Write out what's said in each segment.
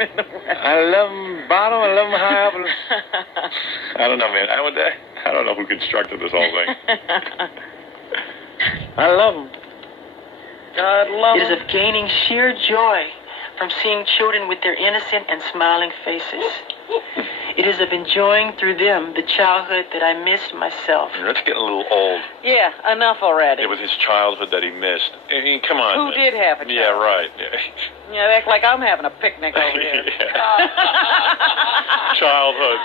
in the West. I love them bottom, I love them high up. I don't know, man. I don't know who constructed this whole thing. I love them. God love It them. is of gaining sheer joy from seeing children with their innocent and smiling faces. It is of enjoying through them the childhood that I missed myself. That's getting a little old. Yeah, enough already. It was his childhood that he missed. I mean, come on. Who man. did have a childhood? Yeah, right. Yeah, they act like I'm having a picnic over here. Childhood.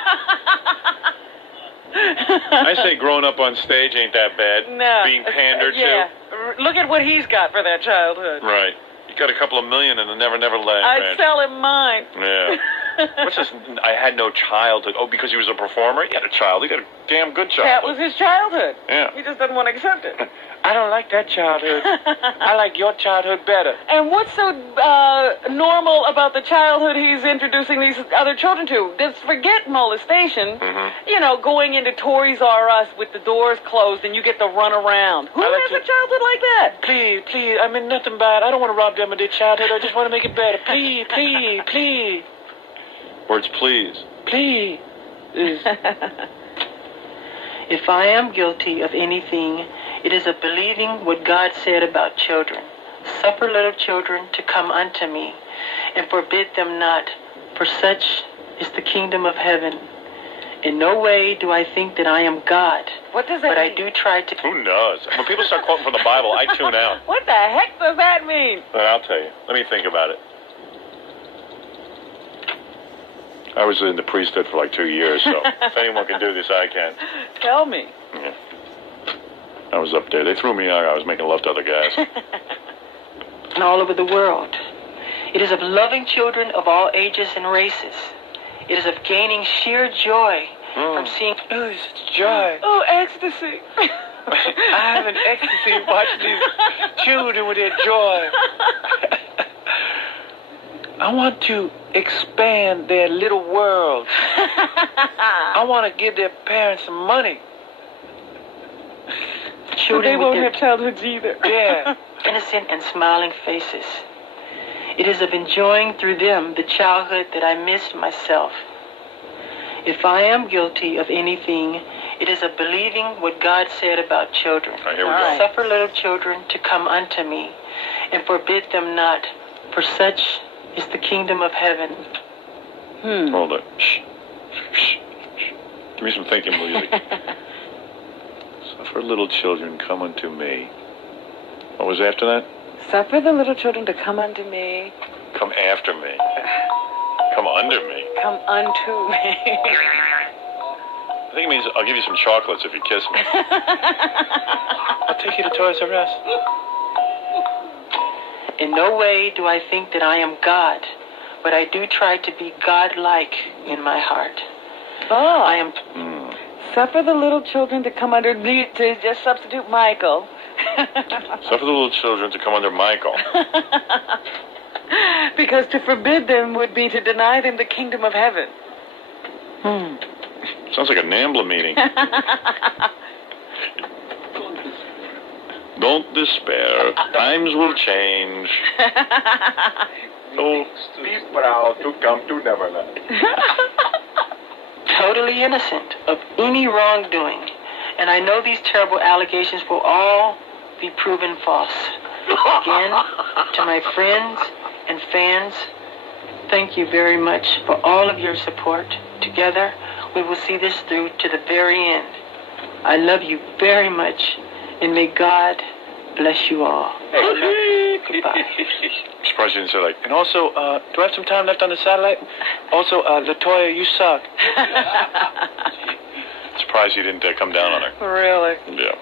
I say growing up on stage ain't that bad. No. Being pandered yeah. to. Look at what he's got for that childhood. Right. You got a couple of million in the Never Land I'd ranch. sell him mine. Yeah. What's this? I had no childhood. Oh, because he was a performer? He had a child. He got a damn good childhood. That was his childhood. Yeah. He just doesn't want to accept it. I don't like that childhood. I like your childhood better. And what's so normal about the childhood he's introducing these other children to? Just forget molestation. Mm-hmm. You know, going into Toys R Us with the doors closed and you get to run around. Who has a childhood like that? Please, I mean nothing bad. I don't want to rob them of their childhood. I just want to make it better. Please. Words, please. Please. If I am guilty of anything, it is of believing what God said about children. Suffer little children to come unto me, and forbid them not, for such is the kingdom of heaven. In no way do I think that I am God, What does that but mean? I do try to... Who knows? When people start quoting from the Bible, I tune out. What the heck does that mean? But I'll tell you. Let me think about it. I was in the priesthood for like 2 years, so if anyone can do this, I can. Tell me. Yeah. I was up there. They threw me out. I was making love to other guys. and all over the world. It is of loving children of all ages and races. It is of gaining sheer joy from seeing... Oh, it's joy. Oh, ecstasy. I have an ecstasy watching these children with their joy. I want to expand their little worlds. I want to give their parents some money. So they won't have childhoods either. Yeah. Innocent and smiling faces. It is of enjoying through them the childhood that I missed myself. If I am guilty of anything, it is of believing what God said about children. All right, here we go. Suffer little children to come unto me, and forbid them not, for such is the kingdom of heaven. Hold it. Shh. Shh. Give me some thinking music. Suffer little children, come unto me. What was after that? Suffer the little children to come unto me. Come after me. Come under me. Come unto me. I think it means I'll give you some chocolates if you kiss me. I'll take you to Toys R Us. In no way do I think that I am God, but I do try to be God-like in my heart. Oh. I am... Suffer the little children to come under me, to just substitute Michael. Suffer the little children to come under Michael. Because to forbid them would be to deny them the kingdom of heaven. Sounds like a NAMBLA meeting. Don't despair. Times will change. So be proud to come to Neverland. totally innocent of any wrongdoing, and I know these terrible allegations will all be proven false. Again, to my friends and fans, thank you very much for all of your support. Together, we will see this through to the very end. I love you very much, and may God bless you all. Goodbye. I'm surprised you didn't say, like, and also, do I have some time left on the satellite? Also, Latoya, you suck. Surprised you didn't come down on her. Really? Yeah.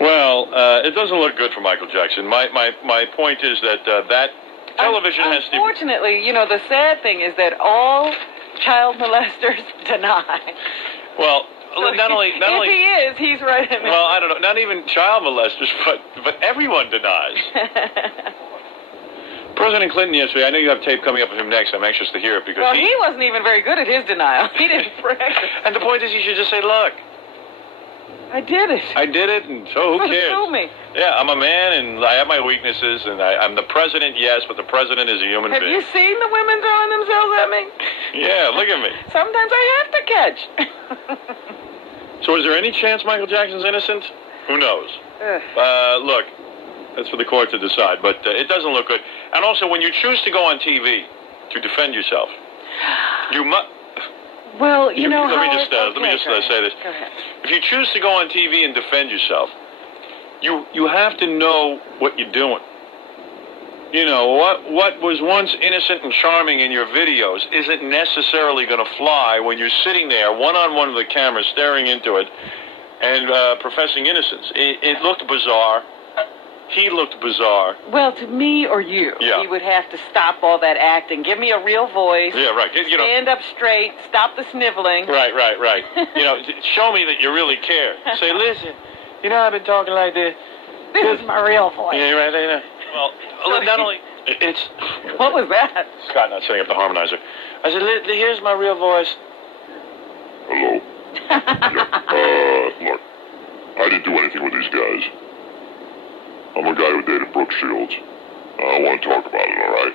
Well, it doesn't look good for Michael Jackson. My point is that that television has to... Unfortunately, you know, the sad thing is that all child molesters deny. Well, So not only if he is, he's right in it. Well, I don't know. Not even child molesters, but everyone denies. President Clinton yesterday, I know you have tape coming up of him next. I'm anxious to hear it because well, he wasn't even very good at his denial. He didn't practice. And the point is, you should just say, look, I did it. I did it, and so who cares? Sue me. Yeah, I'm a man, and I have my weaknesses, and I'm the president, yes, but the president is a human Have being. you seen the women throwing themselves at me? Yeah, look at me. Sometimes I have to catch. So is there any chance Michael Jackson's innocent? Who knows? Look, that's for the court to decide, but it doesn't look good. And also, when you choose to go on TV to defend yourself, you must... Well, you know let me how just say this. Go ahead. If you choose to go on TV and defend yourself, you have to know what you're doing. You know, what was once innocent and charming in your videos isn't necessarily going to fly when you're sitting there one-on-one with the camera staring into it and professing innocence. It looked bizarre. He looked bizarre. Well, to me or you, he would have to stop all that acting. Give me a real voice. Yeah, right. Stand up straight. Stop the sniveling. Right. Show me that you really care. Say, listen, I've been talking like this. This is my real voice. Yeah, right. Well, not only it's. What was that? Scott not setting up the harmonizer. I said, here's my real voice. Hello. Look, I didn't do anything with these guys. I'm a guy who dated Brooke Shields. I don't want to talk about it, all right?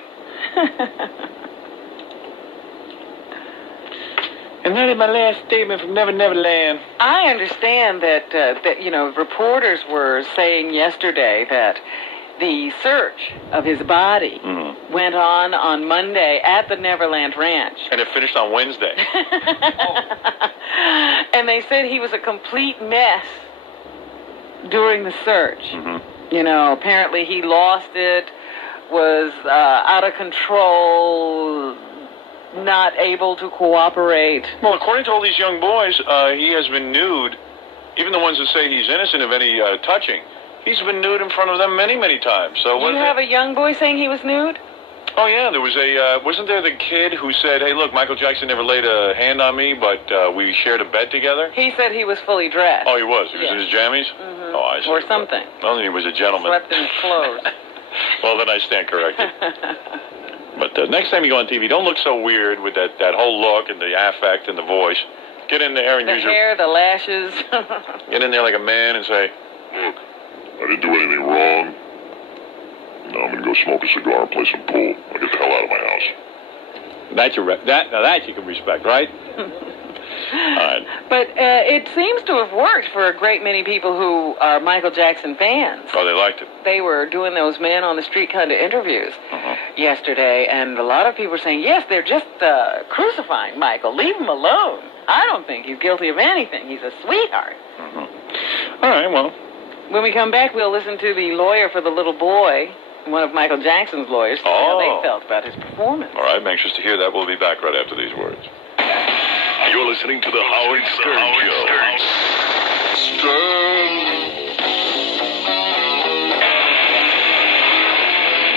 And that is my last statement from Neverland. I understand that reporters were saying yesterday that the search of his body went on Monday at the Neverland Ranch. And it finished on Wednesday. And they said he was a complete mess during the search. Apparently he lost it, was out of control, not able to cooperate. Well, according to all these young boys, he has been nude. Even the ones that say he's innocent of any touching, he's been nude in front of them many, many times. So you have a young boy saying he was nude? Oh, yeah, there was wasn't there the kid who said, hey, look, Michael Jackson never laid a hand on me, but we shared a bed together? He said he was fully dressed. Oh, he was? He was in his jammies? Oh, I see. Or something. Well, then he was a gentleman. Slept in his clothes. Well, then I stand corrected. But next time you go on TV, don't look so weird with that whole look and the affect and the voice. Get in there and the use hair, the lashes. Get in there like a man and say, look, I didn't do anything wrong. Now I'm going to go smoke a cigar and play some pool. I'll get the hell out of my house. That you can respect, right? All right. But it seems to have worked for a great many people who are Michael Jackson fans. Oh, they liked it. They were doing those man on the street kind of interviews yesterday, and a lot of people were saying, yes, they're just crucifying Michael. Leave him alone. I don't think he's guilty of anything. He's a sweetheart. All right, well. When we come back, we'll listen to the lawyer for the little boy, one of Michael Jackson's lawyers, how they felt about his performance. All right, I'm anxious to hear that. We'll be back right after these words. You're listening to the Howard Stern Show. Stern.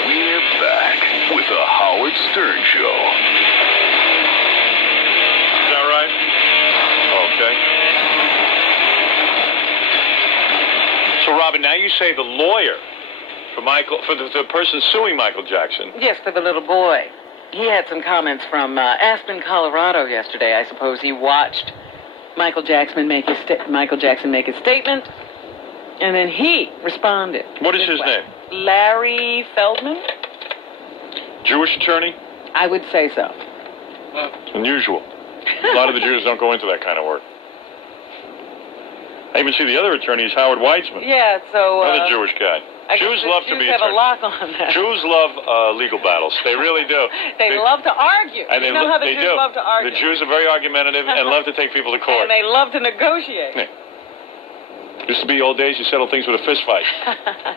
We're back with the Howard Stern Show. Is that right? Okay. So, Robin, now you say the lawyer for the person suing Michael Jackson. Yes, for the little boy. He had some comments from Aspen, Colorado yesterday. I suppose he watched Michael Jackson make his statement, and then he responded. What is his name? Larry Feldman. Jewish attorney? I would say so. Unusual. A lot of the Jews don't go into that kind of work. I even see the other attorney is Howard Weitzman. Yeah, so... Another Jewish guy. Jews love to be Jews have a lock on that. Jews love legal battles. They really do. They love to argue. And you know how the Jews love to argue. The Jews are very argumentative and love to take people to court. And they love to negotiate. Yeah. Used to be old days, you settle things with a fist fight.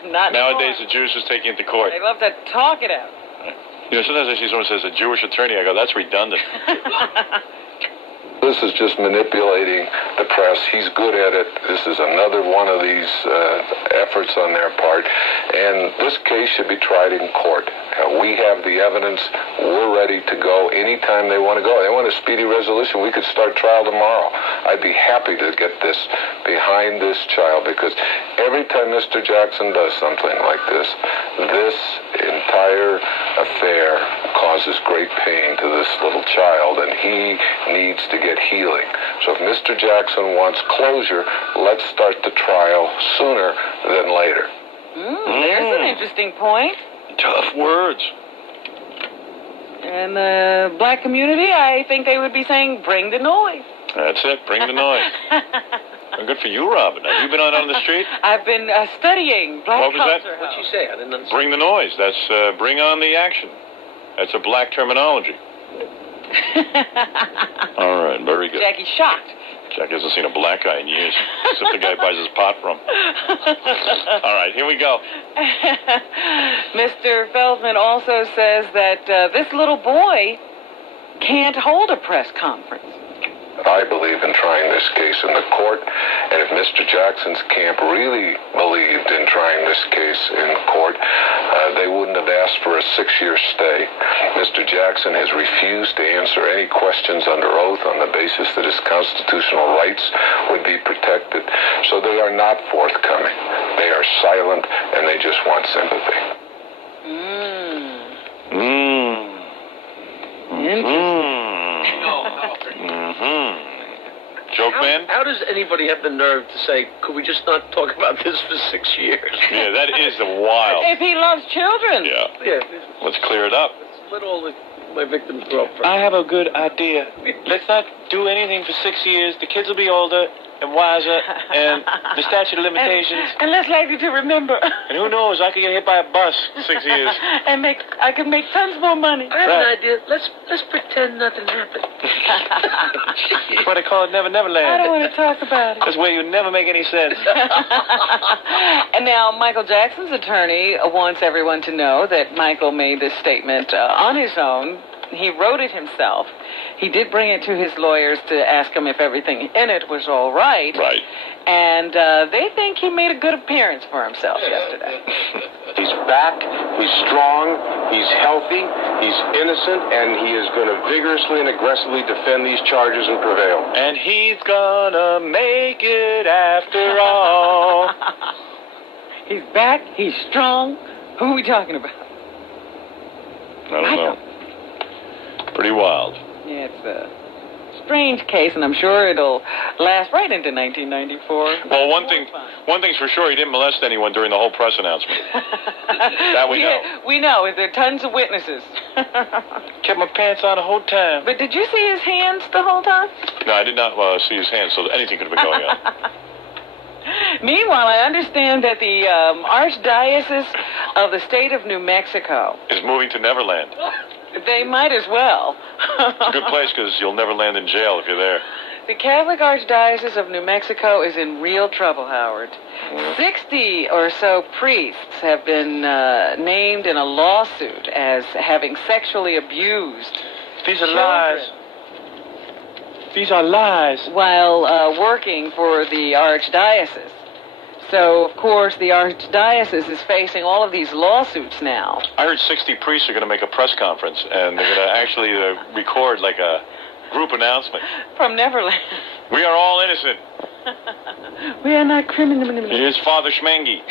Not Nowadays, anymore. the Jews just take you into court. They love to talk it out. Sometimes I see someone says a Jewish attorney. I go, that's redundant. This is just manipulating the press. He's good at it. This is another one of these efforts on their part. And this case should be tried in court. We have the evidence. We're ready to go anytime they want to go. They want a speedy resolution. We could start trial tomorrow. I'd be happy to get this behind this child, because every time Mr. Jackson does something like this entire affair causes causes great pain to this little child, and he needs to get healing. So if Mr. Jackson wants closure, let's start the trial sooner than later. There's an interesting point. Tough words. In the black community, I think they would be saying, bring the noise. That's it. Bring the noise. Well, good for you, Robin. Have you been out on the street? I've been studying black What was that? culture. What'd she say? I didn't understand. Bring the noise. That's bring on the action. That's a black terminology. All right, very good. Jackie's shocked. Jack hasn't seen a black guy in years. Except the guy buys his pot from. All right, here we go. Mr. Feldman also says that this little boy can't hold a press conference. I believe in trying this case in the court, and if Mr. Jackson's camp really believed in trying this case in court, they wouldn't have asked for a 6-year stay. Mr. Jackson has refused to answer any questions under oath on the basis that his constitutional rights would be protected, so they are not forthcoming. They are silent, and they just want sympathy. Joke man? How does anybody have the nerve to say, could we just not talk about this for 6 years? Yeah, that is a wild. If he loves children. Yeah. Yeah. Let's clear it up. Let all my victims grow up first. I have a good idea. Let's not do anything for 6 years. The kids will be older and wiser, and the statute of limitations. And less likely to remember. And who knows, I could get hit by a bus in 6 years. And I could make tons more money. I have an idea. Let's pretend nothing happened. That's why they call it Neverland. I don't want to talk about it. That's where you never make any sense. And now Michael Jackson's attorney wants everyone to know that Michael made this statement on his own. He wrote it himself. He did bring it to his lawyers to ask him if everything in it was all right. Right. And they think he made a good appearance for himself yesterday. He's back, he's strong, he's healthy, he's innocent, and he is going to vigorously and aggressively defend these charges and prevail. And he's gonna make it after all. He's back, he's strong. Who are we talking about? I don't know. Pretty wild. Yeah, it's a strange case, and I'm sure it'll last right into 1994. Well, one thing's for sure, he didn't molest anyone during the whole press announcement. That we know. We know. There are tons of witnesses. Kept my pants on the whole time. But did you see his hands the whole time? No, I did not see his hands, so anything could have been going on. Meanwhile, I understand that the Archdiocese of the state of New Mexico Is moving to Neverland. They might as well. Good place, because you'll never land in jail if you're there. The Catholic Archdiocese of New Mexico is in real trouble, Howard. 60 or so priests have been named in a lawsuit as having sexually abused These are children lies. These are lies. while working for the Archdiocese. So, of course, the Archdiocese is facing all of these lawsuits now. I heard 60 priests are going to make a press conference, and they're going to actually record like a group announcement. From Neverland. We are all innocent. We are not criminals. Here's Father Schmengi.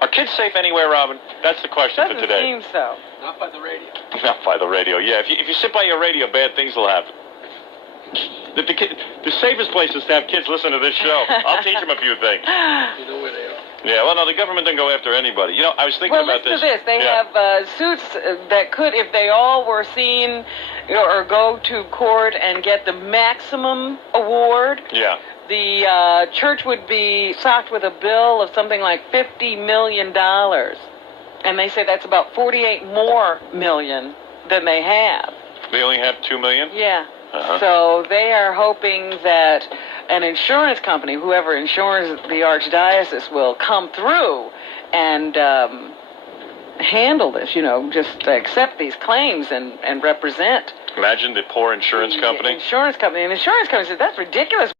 Are kids safe anywhere, Robin? That's the question Doesn't for today. seem so. Not by the radio. Not by the radio. Yeah, if you sit by your radio, bad things will happen. The safest place is to have kids listen to this show. I'll teach them a few things. You know where they are. Yeah, well, no, the government doesn't go after anybody. You know, I was thinking Well, about listen to this. They Yeah. have suits that could, if they all were seen or go to court and get the maximum award, Yeah. the church would be socked with a bill of something like $50 million. And they say that's about 48 more million than they have. They only have 2 million? Yeah. Uh-huh. So they are hoping that an insurance company, whoever insures the Archdiocese, will come through and handle this, just accept these claims and represent. Imagine the poor insurance company. Insurance company. And insurance company says, that's ridiculous.